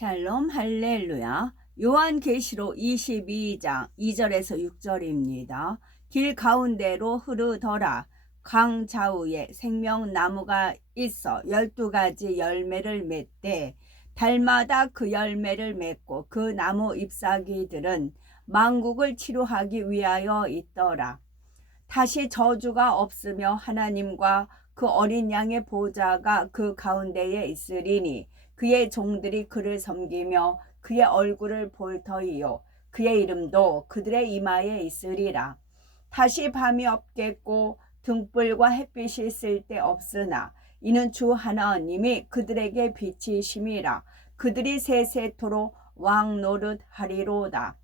샬롬 할렐루야. 요한계시록 22장 2절에서 6절입니다. 길 가운데로 흐르더라. 강 좌우에 생명나무가 있어 12가지 열매를 맺되 달마다 그 열매를 맺고 그 나무 잎사귀들은 만국을 치료하기 위하여 있더라. 다시 저주가 없으며 하나님과 그 어린 양의 보좌가 그 가운데에 있으리니 그의 종들이 그를 섬기며 그의 얼굴을 볼 터이요 그의 이름도 그들의 이마에 있으리라. 다시 밤이 없겠고 등불과 햇빛이 쓸데 없으나 이는 주 하나님이 그들에게 빛이심이라. 그들이 세세토록 왕 노릇 하리로다.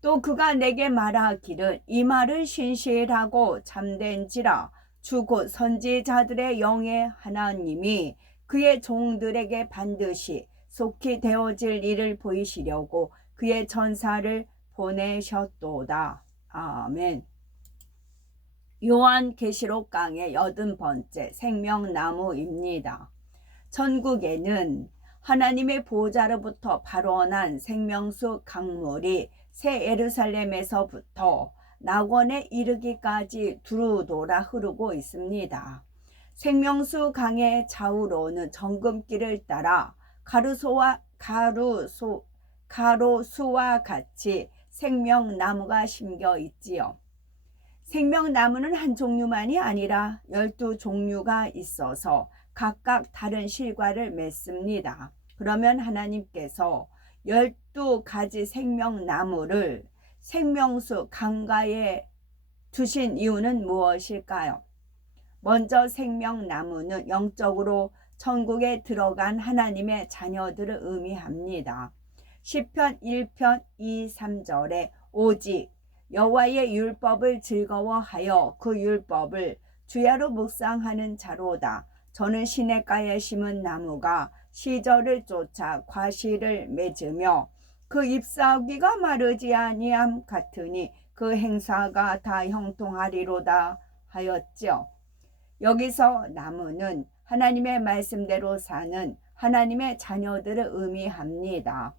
또 그가 내게 말하기를 이 말을 신실하고 참된지라. 주 곧 선지자들의 영의 하나님이 그의 종들에게 반드시 속히 되어질 일을 보이시려고 그의 전사를 보내셨도다. 아멘. 요한계시록 강의 80번째 생명나무입니다. 천국에는 하나님의 보좌로부터 발원한 생명수 강물이 새 예루살렘에서부터 낙원에 이르기까지 두루 돌아 흐르고 있습니다. 생명수 강의 좌우로는 정금길을 따라 가로수와 같이 생명나무가 심겨 있지요. 생명나무는 한 종류만이 아니라 12종류가 있어서 각각 다른 실과를 맺습니다. 그러면 하나님께서 12가지 생명나무를 생명수 강가에 두신 이유는 무엇일까요? 먼저 생명나무는 영적으로 천국에 들어간 하나님의 자녀들을 의미합니다. 시편 1편 2, 3절에 오직 여호와의 율법을 즐거워하여 그 율법을 주야로 묵상하는 자로다. 저는 시냇가에 심은 나무가 시절을 쫓아 과실을 맺으며 그 잎사귀가 마르지 아니함 같으니 그 행사가 다 형통하리로다 하였죠. 여기서 나무는 하나님의 말씀대로 사는 하나님의 자녀들을 의미합니다.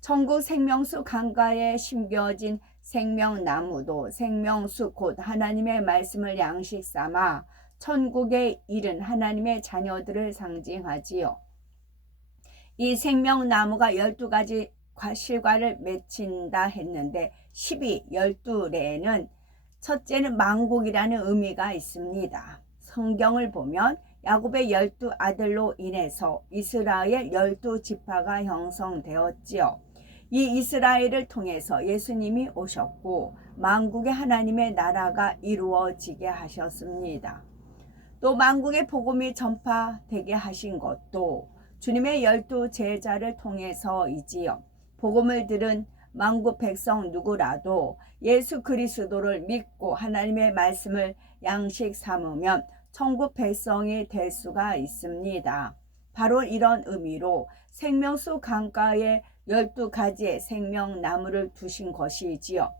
천국 생명수 강가에 심겨진 생명나무도 생명수 곧 하나님의 말씀을 양식 삼아 천국에 이른 하나님의 자녀들을 상징하지요. 이 생명나무가 12가지 실과를 맺힌다 했는데 12레에는 첫째는 만국이라는 의미가 있습니다. 성경을 보면 야곱의 12아들로 인해서 이스라엘 12지파가 형성되었지요. 이 이스라엘을 통해서 예수님이 오셨고 만국의 하나님의 나라가 이루어지게 하셨습니다. 또 만국의 복음이 전파되게 하신 것도 주님의 12제자를 통해서이지요. 복음을 들은 만국 백성 누구라도 예수 그리스도를 믿고 하나님의 말씀을 양식 삼으면 천국 백성이 될 수가 있습니다. 바로 이런 의미로 생명수 강가에 12가지의 생명나무를 두신 것이지요.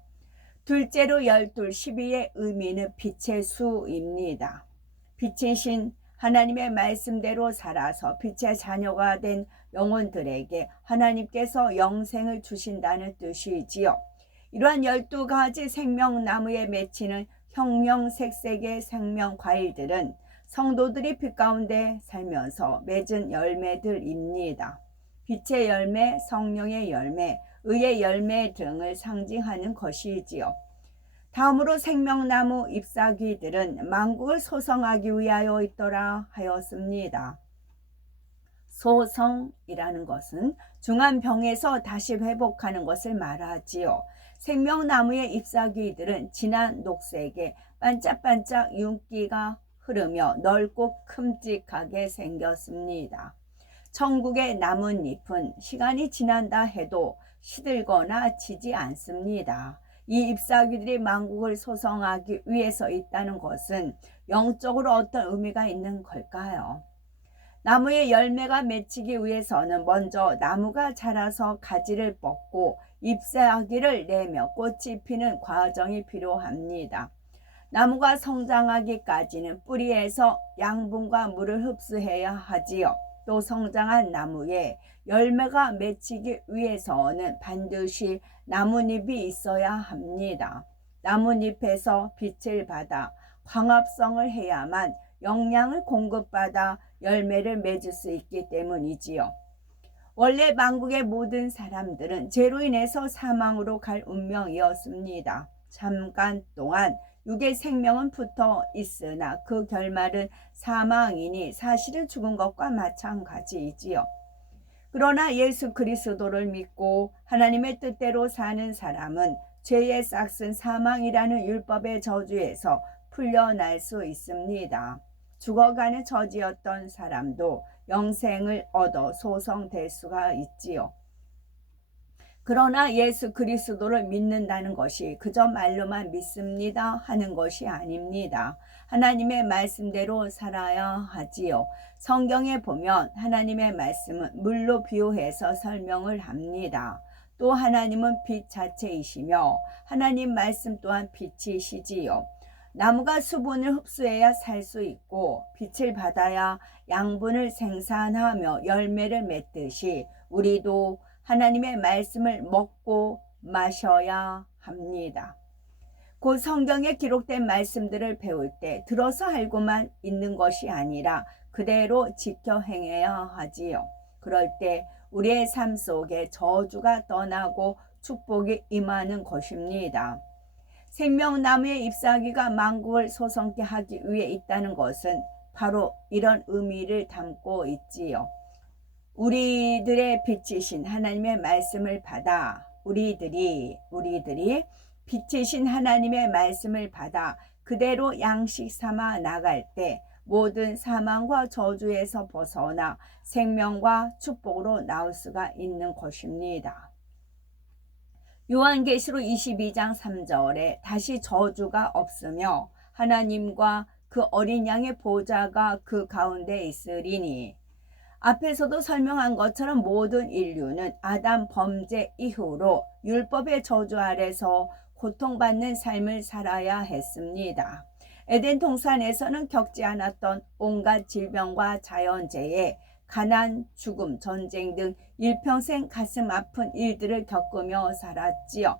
둘째로 12의 의미는 빛의 수입니다. 빛이신 하나님의 말씀대로 살아서 빛의 자녀가 된 영혼들에게 하나님께서 영생을 주신다는 뜻이지요. 이러한 12가지 생명나무에 맺히는 형형색색의 생명과일들은 성도들이 빛 가운데 살면서 맺은 열매들입니다. 빛의 열매, 성령의 열매, 의의 열매 등을 상징하는 것이지요. 다음으로 생명나무 잎사귀들은 만국을 소성하기 위하여 있더라 하였습니다. 소성이라는 것은 중한 병에서 다시 회복하는 것을 말하지요. 생명나무의 잎사귀들은 진한 녹색에 반짝반짝 윤기가 흐르며 넓고 큼직하게 생겼습니다. 천국의 나뭇잎은 시간이 지난다 해도 시들거나 지지 않습니다. 이 잎사귀들이 만국을 소성하기 위해서 있다는 것은 영적으로 어떤 의미가 있는 걸까요? 나무의 열매가 맺히기 위해서는 먼저 나무가 자라서 가지를 뻗고 잎사귀를 내며 꽃이 피는 과정이 필요합니다. 나무가 성장하기까지는 뿌리에서 양분과 물을 흡수해야 하지요. 또 성장한 나무에 열매가 맺히기 위해서는 반드시 나뭇잎이 있어야 합니다. 나뭇잎에서 빛을 받아 광합성을 해야만 영양을 공급받아 열매를 맺을 수 있기 때문이지요. 원래 만국의 모든 사람들은 죄로 인해서 사망으로 갈 운명이었습니다. 잠깐 동안 육의 생명은 붙어 있으나 그 결말은 사망이니 사실은 죽은 것과 마찬가지이지요. 그러나 예수 그리스도를 믿고 하나님의 뜻대로 사는 사람은 죄의 싹슨 사망이라는 율법의 저주에서 풀려날 수 있습니다. 죽어가는 처지였던 사람도 영생을 얻어 소성될 수가 있지요. 그러나 예수 그리스도를 믿는다는 것이 그저 말로만 믿습니다 하는 것이 아닙니다. 하나님의 말씀대로 살아야 하지요. 성경에 보면 하나님의 말씀은 물로 비유해서 설명을 합니다. 또 하나님은 빛 자체이시며 하나님 말씀 또한 빛이시지요. 나무가 수분을 흡수해야 살 수 있고 빛을 받아야 양분을 생산하며 열매를 맺듯이 우리도 하나님의 말씀을 먹고 마셔야 합니다. 곧 성경에 기록된 말씀들을 배울 때 들어서 알고만 있는 것이 아니라 그대로 지켜 행해야 하지요. 그럴 때 우리의 삶 속에 저주가 떠나고 축복이 임하는 것입니다. 생명나무의 잎사귀가 만국을 소성케 하기 위해 있다는 것은 바로 이런 의미를 담고 있지요. 우리들의 빛이신 하나님의 말씀을 받아 우리들이 빛이신 하나님의 말씀을 받아 그대로 양식 삼아 나갈 때 모든 사망과 저주에서 벗어나 생명과 축복으로 나올 수가 있는 것입니다. 요한계시록 22장 3절에 다시 저주가 없으며 하나님과 그 어린 양의 보좌가 그 가운데 있으리니, 앞에서도 설명한 것처럼 모든 인류는 아담 범죄 이후로 율법의 저주 아래서 고통받는 삶을 살아야 했습니다. 에덴 동산에서는 겪지 않았던 온갖 질병과 자연재해, 가난, 죽음, 전쟁 등 일평생 가슴 아픈 일들을 겪으며 살았지요.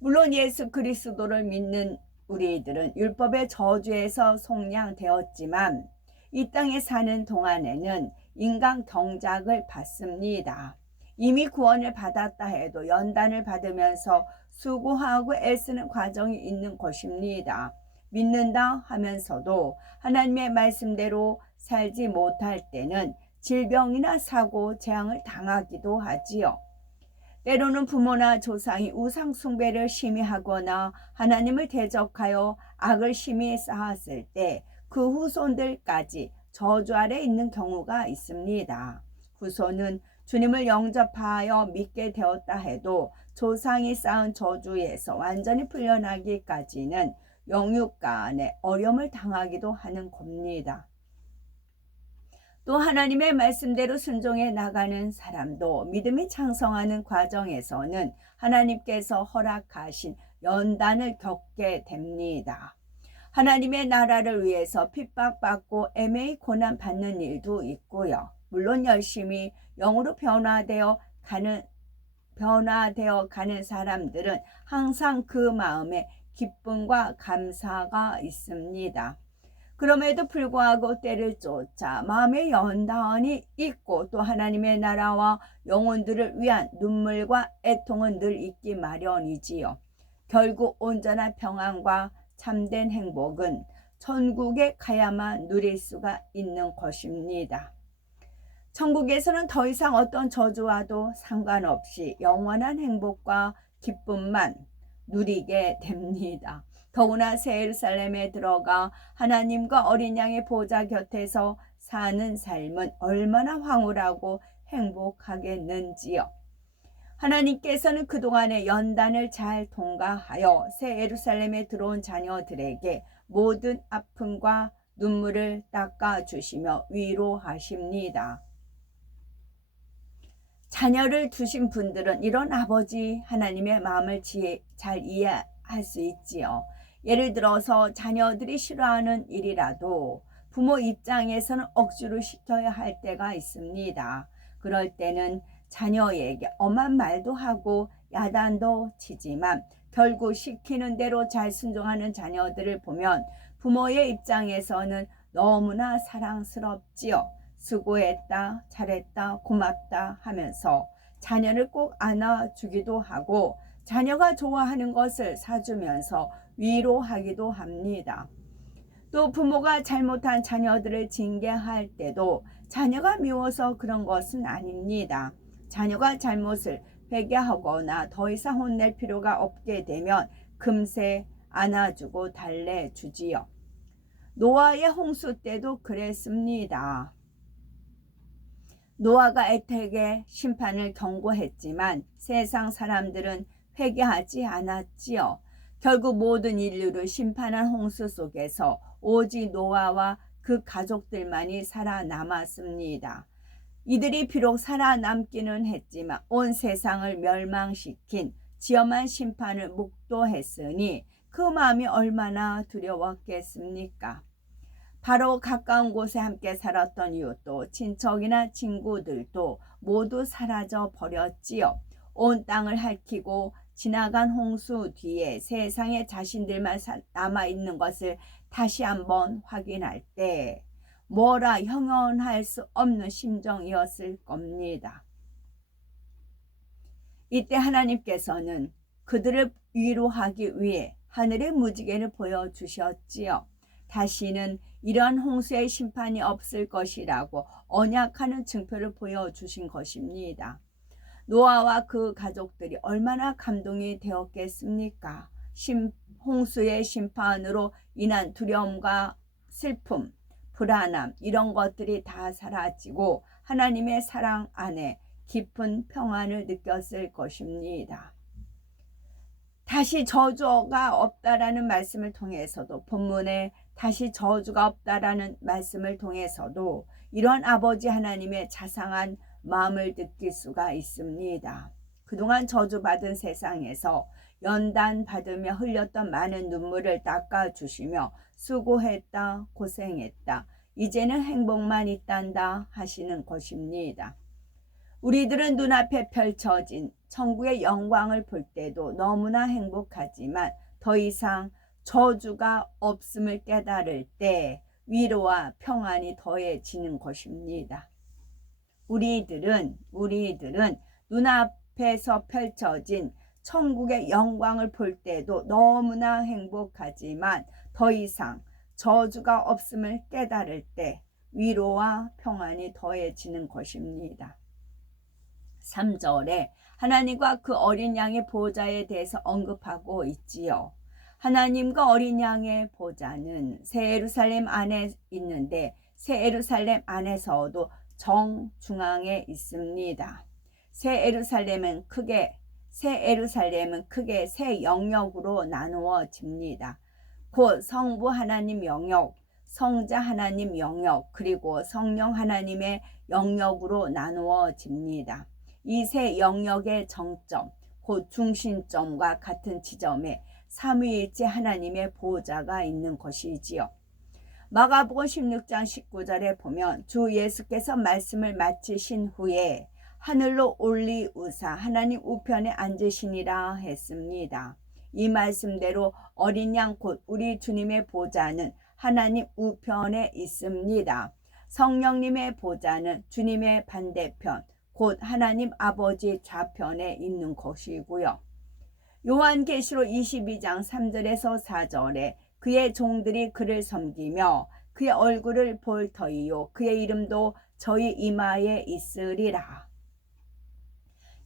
물론 예수 그리스도를 믿는 우리들은 율법의 저주에서 속량되었지만 이 땅에 사는 동안에는 인간 경작을 받습니다. 이미 구원을 받았다 해도 연단을 받으면서 수고하고 애쓰는 과정이 있는 것입니다. 믿는다 하면서도 하나님의 말씀대로 살지 못할 때는 질병이나 사고, 재앙을 당하기도 하지요. 때로는 부모나 조상이 우상 숭배를 심히 하거나 하나님을 대적하여 악을 심히 쌓았을 때 그 후손들까지 저주 아래 있는 경우가 있습니다. 후손은 주님을 영접하여 믿게 되었다 해도 조상이 쌓은 저주에서 완전히 풀려나기까지는 영육간에 어려움을 당하기도 하는 겁니다. 또 하나님의 말씀대로 순종해 나가는 사람도 믿음이 창성하는 과정에서는 하나님께서 허락하신 연단을 겪게 됩니다. 하나님의 나라를 위해서 핍박받고 애매히 고난받는 일도 있고요. 물론 열심히 영으로 변화되어 가는 사람들은 항상 그 마음에 기쁨과 감사가 있습니다. 그럼에도 불구하고 때를 쫓아 마음의 연단이 있고 또 하나님의 나라와 영혼들을 위한 눈물과 애통은 늘 있기 마련이지요. 결국 온전한 평안과 참된 행복은 천국에 가야만 누릴 수가 있는 것입니다. 천국에서는 더 이상 어떤 저주와도 상관없이 영원한 행복과 기쁨만 누리게 됩니다. 더구나 새 예루살렘에 들어가 하나님과 어린 양의 보좌 곁에서 사는 삶은 얼마나 황홀하고 행복하겠는지요. 하나님께서는 그동안의 연단을 잘 통과하여 새 예루살렘에 들어온 자녀들에게 모든 아픔과 눈물을 닦아주시며 위로하십니다. 자녀를 두신 분들은 이런 아버지 하나님의 마음을 잘 이해할 수 있지요. 예를 들어서 자녀들이 싫어하는 일이라도 부모 입장에서는 억지로 시켜야 할 때가 있습니다. 그럴 때는 자녀에게 엄한 말도 하고 야단도 치지만 결국 시키는 대로 잘 순종하는 자녀들을 보면 부모의 입장에서는 너무나 사랑스럽지요. 수고했다, 잘했다, 고맙다 하면서 자녀를 꼭 안아주기도 하고 자녀가 좋아하는 것을 사주면서 위로하기도 합니다. 또 부모가 잘못한 자녀들을 징계할 때도 자녀가 미워서 그런 것은 아닙니다. 자녀가 잘못을 회개하거나 더 이상 혼낼 필요가 없게 되면 금세 안아주고 달래주지요. 노아의 홍수 때도 그랬습니다. 노아가 애택의 심판을 경고했지만 세상 사람들은 회개하지 않았지요. 결국 모든 인류를 심판한 홍수 속에서 오직 노아와 그 가족들만이 살아남았습니다. 이들이 비록 살아남기는 했지만 온 세상을 멸망시킨 지엄한 심판을 목도했으니 그 마음이 얼마나 두려웠겠습니까? 바로 가까운 곳에 함께 살았던 이웃도 친척이나 친구들도 모두 사라져 버렸지요. 온 땅을 핥히고 지나간 홍수 뒤에 세상에 자신들만 남아있는 것을 다시 한번 확인할 때 뭐라 형언할 수 없는 심정이었을 겁니다. 이때 하나님께서는 그들을 위로하기 위해 하늘의 무지개를 보여주셨지요. 다시는 이러한 홍수의 심판이 없을 것이라고 언약하는 증표를 보여주신 것입니다. 노아와 그 가족들이 얼마나 감동이 되었겠습니까? 홍수의 심판으로 인한 두려움과 슬픔, 불안함 이런 것들이 다 사라지고 하나님의 사랑 안에 깊은 평안을 느꼈을 것입니다. 다시 저주가 없다라는 말씀을 통해서도 본문에 다시 저주가 없다라는 말씀을 통해서도 이런 아버지 하나님의 자상한 마음을 느낄 수가 있습니다. 그동안 저주받은 세상에서 연단 받으며 흘렸던 많은 눈물을 닦아주시며 수고했다, 고생했다, 이제는 행복만 있단다 하시는 것입니다. 우리들은 눈앞에 펼쳐진 천국의 영광을 볼 때도 너무나 행복하지만 더 이상 저주가 없음을 깨달을 때 위로와 평안이 더해지는 것입니다. 우리들은 눈앞에서 펼쳐진 천국의 영광을 볼 때도 너무나 행복하지만 더 이상 저주가 없음을 깨달을 때 위로와 평안이 더해지는 것입니다. 3절에 하나님과 그 어린 양의 보좌에 대해서 언급하고 있지요. 하나님과 어린 양의 보좌는 새 예루살렘 안에 있는데 새 예루살렘 안에서도 정중앙에 있습니다. 새 예루살렘은 크게 새 영역으로 나누어집니다. 곧 성부 하나님 영역, 성자 하나님 영역, 그리고 성령 하나님의 영역으로 나누어집니다. 이 세 영역의 정점, 곧 중심점과 같은 지점에 삼위일체 하나님의 보좌가 있는 것이지요. 마가복음 16장 19절에 보면 주 예수께서 말씀을 마치신 후에 하늘로 올리우사 하나님 우편에 앉으시니라 했습니다. 이 말씀대로 어린 양 곧 우리 주님의 보좌는 하나님 우편에 있습니다. 성령님의 보좌는 주님의 반대편, 곧 하나님 아버지 좌편에 있는 것이고요. 요한계시록 22장 3절에서 4절에 그의 종들이 그를 섬기며 그의 얼굴을 볼 터이요 그의 이름도 저희 이마에 있으리라.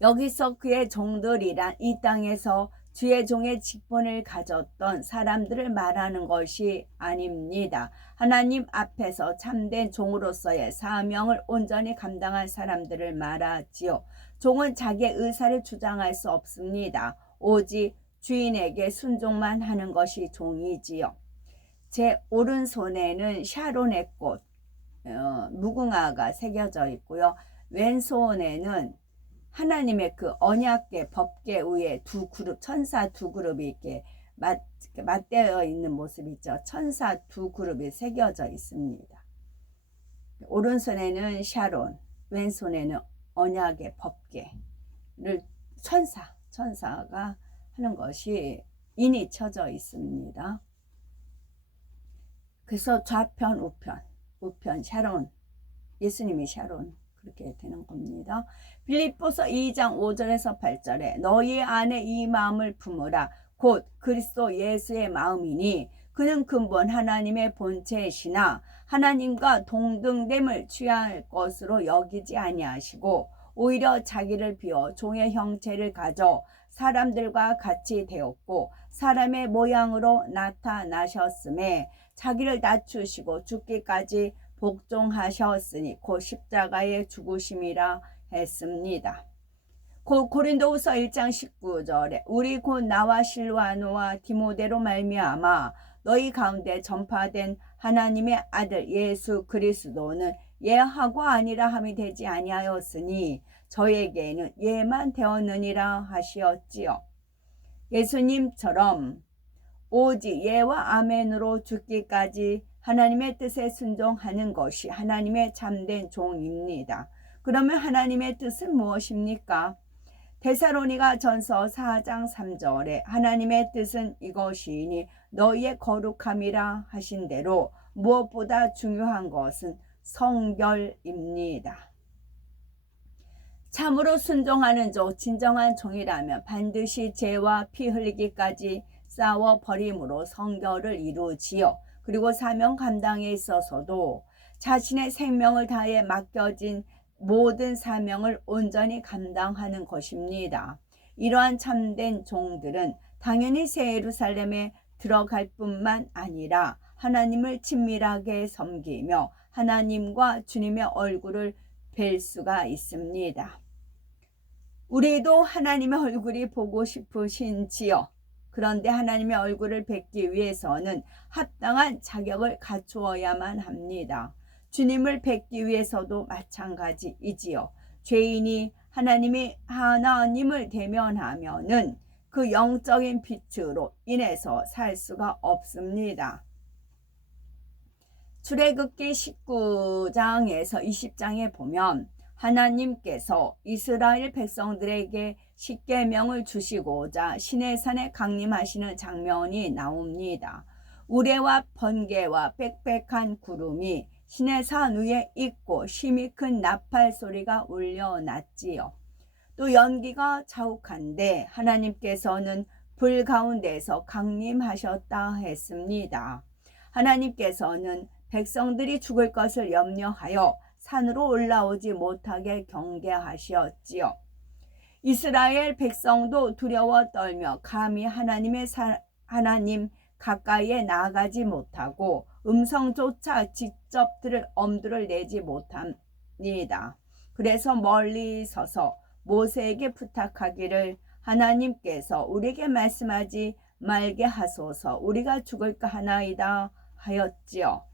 여기서 그의 종들이란 이 땅에서 주의 종의 직분을 가졌던 사람들을 말하는 것이 아닙니다. 하나님 앞에서 참된 종으로서의 사명을 온전히 감당할 사람들을 말하지요. 종은 자기의 의사를 주장할 수 없습니다. 오직 주인에게 순종만 하는 것이 종이지요. 제 오른손에는 샤론의 꽃, 무궁화가 새겨져 있고요. 왼손에는 하나님의 그 언약궤 법궤 위에 두 그룹, 천사 두 그룹이 이렇게 맞대어 있는 모습이죠. 천사 두 그룹이 새겨져 있습니다. 오른손에는 샤론, 왼손에는 언약의 법궤를 천사가 하는 것이 인이 쳐져 있습니다. 그래서 좌편, 우편 샤론, 예수님이 샤론, 그렇게 되는 겁니다. 빌립보서 2장 5절에서 8절에 너희 안에 이 마음을 품으라 곧 그리스도 예수의 마음이니 그는 근본 하나님의 본체이시나 하나님과 동등됨을 취할 것으로 여기지 아니하시고 오히려 자기를 비워 종의 형체를 가져 사람들과 같이 되었고 사람의 모양으로 나타나셨음에 자기를 낮추시고 죽기까지 복종하셨으니 곧 십자가의 죽으심이라 했습니다. 고린도후서 1장 19절에 우리 곧 나와 실와노와 디모데로 말미암아 너희 가운데 전파된 하나님의 아들 예수 그리스도는 예하고 아니라 함이 되지 아니하였으니 저에게는 예만 되었느니라 하시었지요. 예수님처럼 오직 예와 아멘으로 죽기까지 하나님의 뜻에 순종하는 것이 하나님의 참된 종입니다. 그러면 하나님의 뜻은 무엇입니까? 데살로니가 전서 4장 3절에 하나님의 뜻은 이것이니 너희의 거룩함이라 하신 대로 무엇보다 중요한 것은 성결입니다. 참으로 순종하는 종, 진정한 종이라면 반드시 죄와 피 흘리기까지 싸워 버림으로 성결을 이루지요. 그리고 사명 감당에 있어서도 자신의 생명을 다해 맡겨진 모든 사명을 온전히 감당하는 것입니다. 이러한 참된 종들은 당연히 새 예루살렘에 들어갈 뿐만 아니라 하나님을 친밀하게 섬기며 하나님과 주님의 얼굴을 뵐 수가 있습니다. 우리도 하나님의 얼굴이 보고 싶으신지요? 그런데 하나님의 얼굴을 뵙기 위해서는 합당한 자격을 갖추어야만 합니다. 주님을 뵙기 위해서도 마찬가지이지요. 죄인이 하나님을 대면하면은 그 영적인 빛으로 인해서 살 수가 없습니다. 출애굽기 19장에서 20장에 보면 하나님께서 이스라엘 백성들에게 십계명을 주시고자 시내산에 강림하시는 장면이 나옵니다. 우레와 번개와 빽빽한 구름이 시내산 위에 있고 심히 큰 나팔 소리가 울려났지요. 또 연기가 자욱한데 하나님께서는 불 가운데서 강림하셨다 했습니다. 하나님께서는 백성들이 죽을 것을 염려하여 산으로 올라오지 못하게 경계하시었지요. 이스라엘 백성도 두려워 떨며 감히 하나님 가까이에 나아가지 못하고 음성조차 직접 들을 엄두를 내지 못합니다. 그래서 멀리 서서 모세에게 부탁하기를 하나님께서 우리에게 말씀하지 말게 하소서 우리가 죽을까 하나이다 하였지요.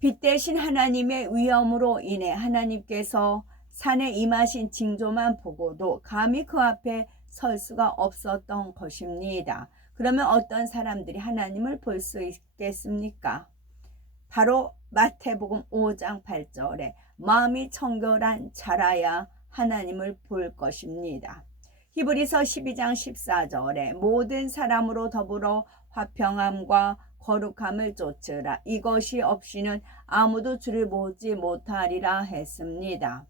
빛 대신 하나님의 위엄으로 인해 하나님께서 산에 임하신 징조만 보고도 감히 그 앞에 설 수가 없었던 것입니다. 그러면 어떤 사람들이 하나님을 볼 수 있겠습니까? 바로 마태복음 5장 8절에 마음이 청결한 자라야 하나님을 볼 것입니다. 히브리서 12장 14절에 모든 사람으로 더불어 화평함과 거룩함을 쫓으라. 이것이 없이는 아무도 주를 보지 못하리라 했습니다.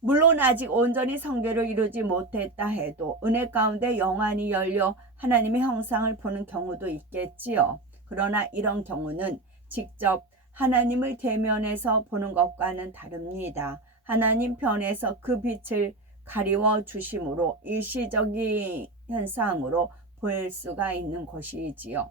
물론 아직 온전히 성결을 이루지 못했다 해도 은혜 가운데 영안이 열려 하나님의 형상을 보는 경우도 있겠지요. 그러나 이런 경우는 직접 하나님을 대면해서 보는 것과는 다릅니다. 하나님 편에서 그 빛을 가리워 주심으로 일시적인 현상으로 볼 수가 있는 것이지요.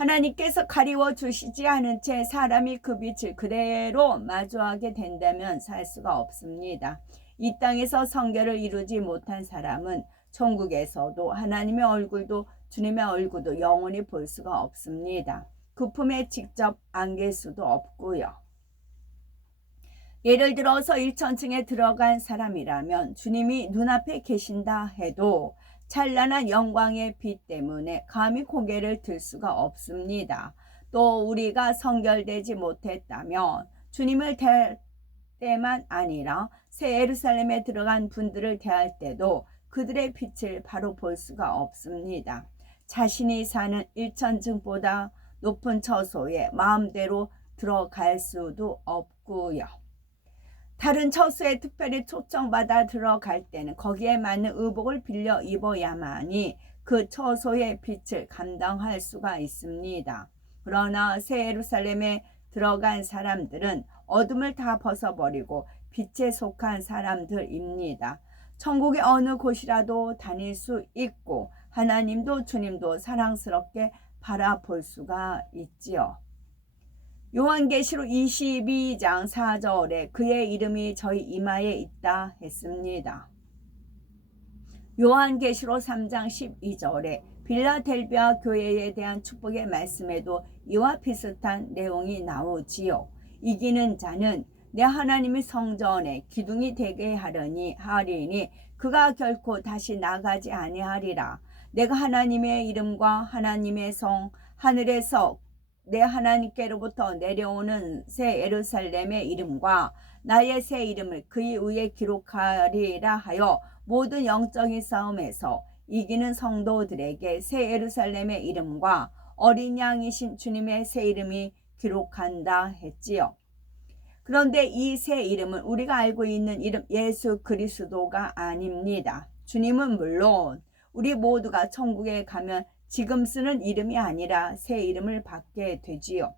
하나님께서 가리워 주시지 않은 채 사람이 그 빛을 그대로 마주하게 된다면 살 수가 없습니다. 이 땅에서 성결을 이루지 못한 사람은 천국에서도 하나님의 얼굴도 주님의 얼굴도 영원히 볼 수가 없습니다. 그 품에 직접 안길 수도 없고요. 예를 들어서 1천층에 들어간 사람이라면 주님이 눈앞에 계신다 해도 찬란한 영광의 빛 때문에 감히 고개를 들 수가 없습니다. 또 우리가 성결되지 못했다면 주님을 대할 때만 아니라 새 예루살렘에 들어간 분들을 대할 때도 그들의 빛을 바로 볼 수가 없습니다. 자신이 사는 일천층보다 높은 처소에 마음대로 들어갈 수도 없고요. 다른 처소에 특별히 초청받아 들어갈 때는 거기에 맞는 의복을 빌려 입어야만이 그 처소의 빛을 감당할 수가 있습니다. 그러나 새 예루살렘에 들어간 사람들은 어둠을 다 벗어버리고 빛에 속한 사람들입니다. 천국의 어느 곳이라도 다닐 수 있고 하나님도 주님도 사랑스럽게 바라볼 수가 있지요. 요한계시록 22장 4절에 그의 이름이 저희 이마에 있다 했습니다. 요한계시록 3장 12절에 빌라델비아 교회에 대한 축복의 말씀에도 이와 비슷한 내용이 나오지요. 이기는 자는 내 하나님의 성전에 기둥이 되게 하리니 그가 결코 다시 나가지 아니하리라. 내가 하나님의 이름과 하나님의 성 하늘에서 내 하나님께로부터 내려오는 새 예루살렘의 이름과 나의 새 이름을 그의 위에 기록하리라 하여 모든 영적인 싸움에서 이기는 성도들에게 새 예루살렘의 이름과 어린 양이신 주님의 새 이름이 기록한다 했지요. 그런데 이 새 이름은 우리가 알고 있는 이름 예수 그리스도가 아닙니다. 주님은 물론 우리 모두가 천국에 가면 지금 쓰는 이름이 아니라 새 이름을 받게 되지요.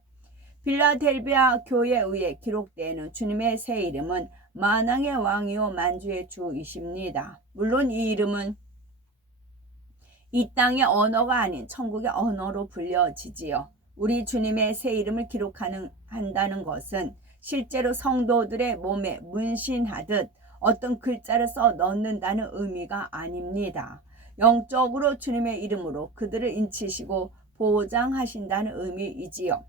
빌라델비아 교회에 의해 기록되는 주님의 새 이름은 만왕의 왕이요 만주의 주이십니다. 물론 이 이름은 이 땅의 언어가 아닌 천국의 언어로 불려지지요. 우리 주님의 새 이름을 한다는 것은 실제로 성도들의 몸에 문신하듯 어떤 글자를 써 넣는다는 의미가 아닙니다. 영적으로 주님의 이름으로 그들을 인치시고 보장하신다는 의미이지요.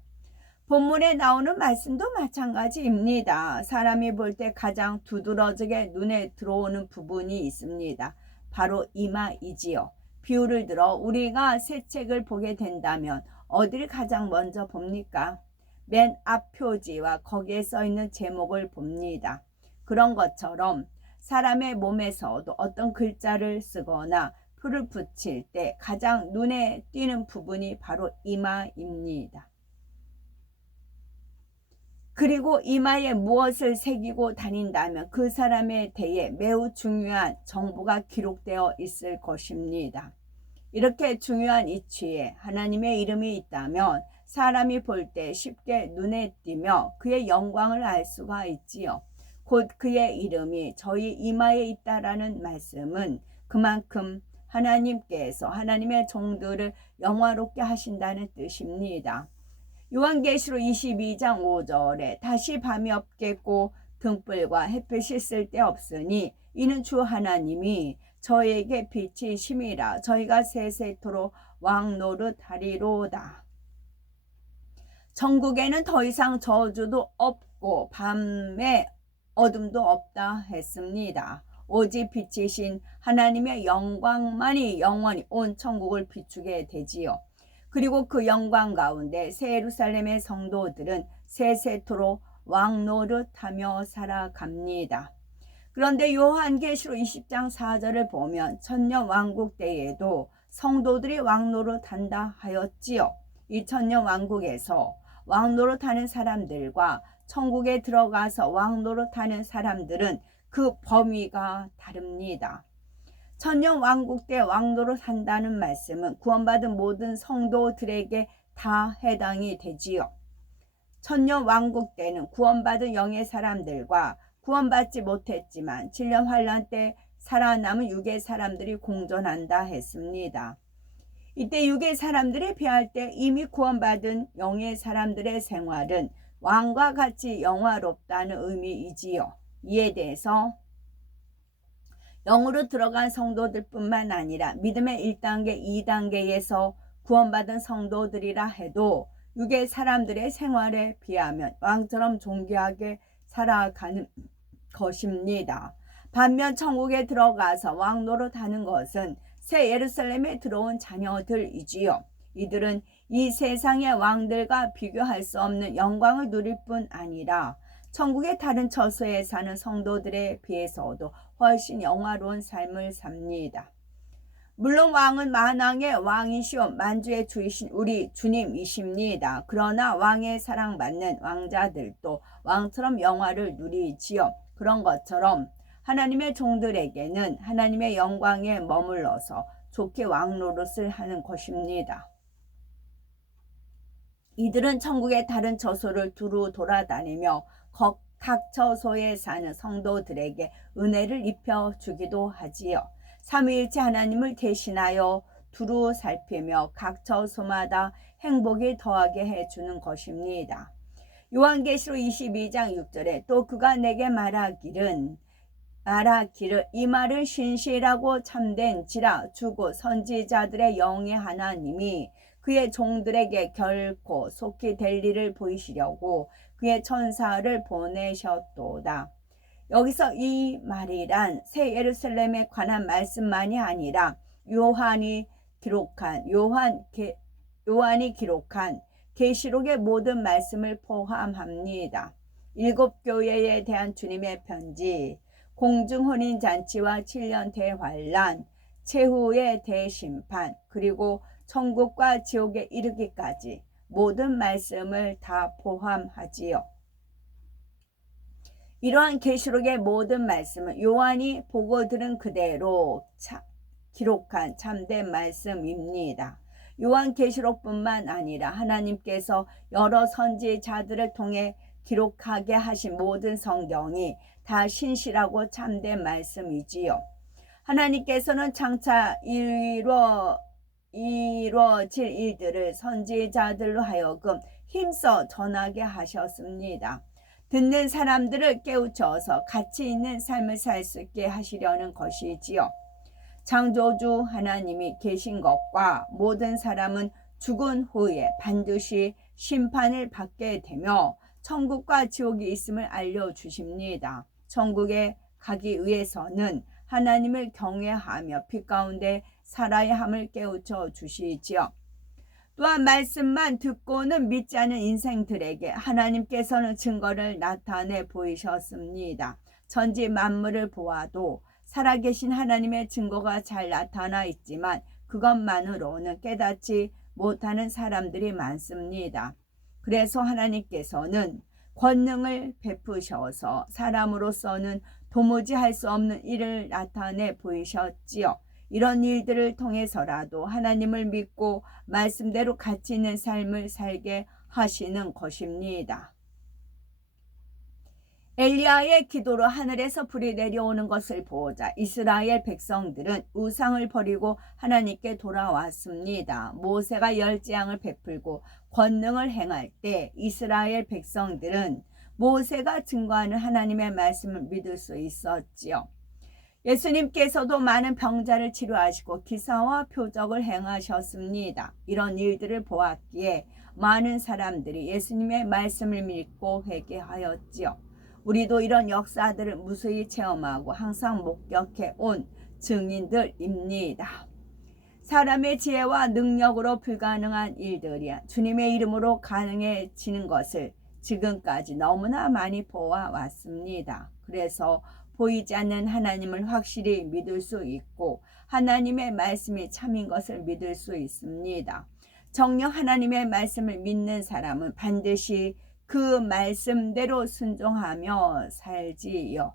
본문에 나오는 말씀도 마찬가지입니다. 사람이 볼 때 가장 두드러지게 눈에 들어오는 부분이 있습니다. 바로 이마이지요. 비유를 들어 우리가 새 책을 보게 된다면 어디를 가장 먼저 봅니까? 맨 앞 표지와 거기에 써있는 제목을 봅니다. 그런 것처럼 사람의 몸에서도 어떤 글자를 쓰거나 풀을 붙일 때 가장 눈에 띄는 부분이 바로 이마입니다. 그리고 이마에 무엇을 새기고 다닌다면 그 사람에 대해 매우 중요한 정보가 기록되어 있을 것입니다. 이렇게 중요한 이치에 하나님의 이름이 있다면 사람이 볼 때 쉽게 눈에 띄며 그의 영광을 알 수가 있지요. 곧 그의 이름이 저희 이마에 있다라는 말씀은 그만큼 하나님께서 하나님의 종들을 영화롭게 하신다는 뜻입니다. 요한계시록 22장 5절에 다시 밤이 없겠고 등불과 햇빛이 쓸데없으니 이는 주 하나님이 저에게 빛이 심이라 저희가 세세토록 왕노릇하리로다. 천국에는 더 이상 저주도 없고 밤에 어둠도 없다 했습니다. 오직 빛이신 하나님의 영광만이 영원히 온 천국을 비추게 되지요. 그리고 그 영광 가운데 새 예루살렘의 성도들은 세세토록 왕노릇하며 살아갑니다. 그런데 요한계시록 20장 4절을 보면 천년 왕국 때에도 성도들이 왕노릇한다 하였지요. 이 천년 왕국에서 왕노릇하는 사람들과 천국에 들어가서 왕노릇하는 사람들은 그 범위가 다릅니다. 천년 왕국 때 왕노릇한다는 말씀은 구원받은 모든 성도들에게 다 해당이 되지요. 천년 왕국 때는 구원받은 영의 사람들과 구원받지 못했지만 7년 환란 때 살아남은 육의 사람들이 공존한다 했습니다. 이때 육의 사람들에 비할 때 이미 구원받은 영의 사람들의 생활은 왕과 같이 영화롭다는 의미이지요. 이에 대해서 영으로 들어간 성도들뿐만 아니라 믿음의 1단계, 2단계에서 구원받은 성도들이라 해도 육의 사람들의 생활에 비하면 왕처럼 존귀하게 살아가는 것입니다. 반면 천국에 들어가서 왕노릇하는 것은 새 예루살렘에 들어온 자녀들이지요. 이들은 이 세상의 왕들과 비교할 수 없는 영광을 누릴 뿐 아니라 천국의 다른 처소에 사는 성도들에 비해서도 훨씬 영화로운 삶을 삽니다. 물론 왕은 만왕의 왕이시오 만주의 주이신 우리 주님이십니다. 그러나 왕의 사랑받는 왕자들도 왕처럼 영화를 누리지요. 그런 것처럼 하나님의 종들에게는 하나님의 영광에 머물러서 좋게 왕노릇을 하는 것입니다. 이들은 천국의 다른 처소를 두루 돌아다니며 각 처소에 사는 성도들에게 은혜를 입혀주기도 하지요. 삼위일체 하나님을 대신하여 두루 살피며 각 처소마다 행복이 더하게 해주는 것입니다. 요한계시록 22장 6절에 또 그가 내게 말하기를 이 말은 신실하고 참된지라 주고 선지자들의 영의 하나님이 그의 종들에게 결코 속히 될 일을 보이시려고 그의 천사를 보내셨도다. 여기서 이 말이란 새 예루살렘에 관한 말씀만이 아니라 요한이 기록한 계시록의 모든 말씀을 포함합니다. 7교회에 대한 주님의 편지, 공중혼인잔치와 7년 대환란, 최후의 대심판, 그리고 천국과 지옥에 이르기까지 모든 말씀을 다 포함하지요. 이러한 계시록의 모든 말씀은 요한이 보고 들은 그대로 기록한 참된 말씀입니다. 요한 계시록뿐만 아니라 하나님께서 여러 선지자들을 통해 기록하게 하신 모든 성경이 다 신실하고 참된 말씀이지요. 하나님께서는 장차 이루어질 일들을 선지자들로 하여금 힘써 전하게 하셨습니다. 듣는 사람들을 깨우쳐서 가치 있는 삶을 살 수 있게 하시려는 것이지요. 창조주 하나님이 계신 것과 모든 사람은 죽은 후에 반드시 심판을 받게 되며 천국과 지옥이 있음을 알려주십니다. 천국에 가기 위해서는 하나님을 경외하며 빛 가운데 살아야 함을 깨우쳐 주시지요. 또한 말씀만 듣고는 믿지 않은 인생들에게 하나님께서는 증거를 나타내 보이셨습니다. 천지 만물을 보아도 살아계신 하나님의 증거가 잘 나타나 있지만 그것만으로는 깨닫지 못하는 사람들이 많습니다. 그래서 하나님께서는 권능을 베푸셔서 사람으로서는 도무지 할 수 없는 일을 나타내 보이셨지요. 이런 일들을 통해서라도 하나님을 믿고 말씀대로 가치 있는 삶을 살게 하시는 것입니다. 엘리야의 기도로 하늘에서 불이 내려오는 것을 보자 이스라엘 백성들은 우상을 버리고 하나님께 돌아왔습니다. 모세가 열재앙을 베풀고 권능을 행할 때 이스라엘 백성들은 모세가 증거하는 하나님의 말씀을 믿을 수 있었지요. 예수님께서도 많은 병자를 치료하시고 기사와 표적을 행하셨습니다. 이런 일들을 보았기에 많은 사람들이 예수님의 말씀을 믿고 회개하였지요. 우리도 이런 역사들을 무수히 체험하고 항상 목격해 온 증인들입니다. 사람의 지혜와 능력으로 불가능한 일들이 주님의 이름으로 가능해지는 것을 지금까지 너무나 많이 보아왔습니다. 그래서 보이지 않는 하나님을 확실히 믿을 수 있고 하나님의 말씀이 참인 것을 믿을 수 있습니다. 정녕 하나님의 말씀을 믿는 사람은 반드시 그 말씀대로 순종하며 살지요.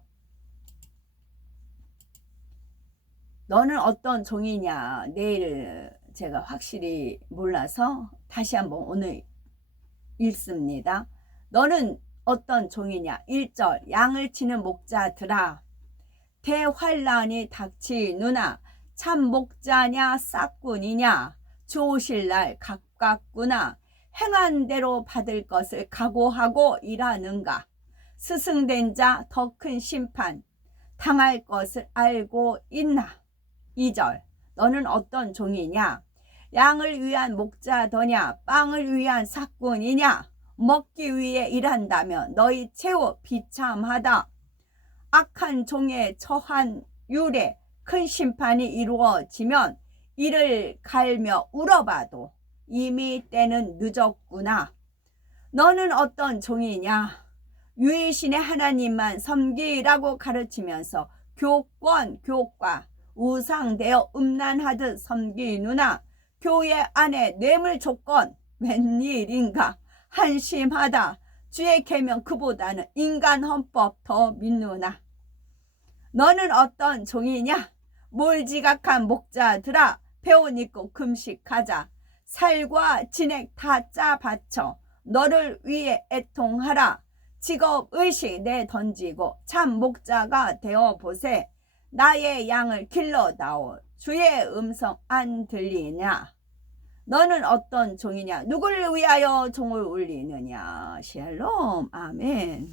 너는 어떤 종이냐? 내일 제가 확실히 몰라서 다시 한번 오늘 읽습니다. 너는 어떤 종이냐? 1절 양을 치는 목자들아 대환란이 닥치누나 참 목자냐 싹꾼이냐 좋으실 날 가깝구나 행한 대로 받을 것을 각오하고 일하는가 스승된 자 더 큰 심판 당할 것을 알고 있나 2절 너는 어떤 종이냐 양을 위한 목자더냐 빵을 위한 싹꾼이냐 먹기 위해 일한다면 너희 최후 비참하다. 악한 종에 처한 율에 큰 심판이 이루어지면 이를 갈며 울어봐도 이미 때는 늦었구나. 너는 어떤 종이냐? 유일신의 하나님만 섬기라고 가르치면서 교권, 교과, 우상되어 음란하듯 섬기누나 교회 안에 뇌물 조건 웬일인가 한심하다. 주의 계명 그보다는 인간 헌법 더 믿누나. 너는 어떤 종이냐? 몰지각한 목자들아 배옷 입고 금식하자. 살과 진액 다 짜 바쳐 너를 위해 애통하라. 직업의식 내던지고 참 목자가 되어보세. 나의 양을 길러다오. 주의 음성 안 들리냐? 너는 어떤 종이냐? 누구를 위하여 종을 울리느냐? 샬롬 아멘.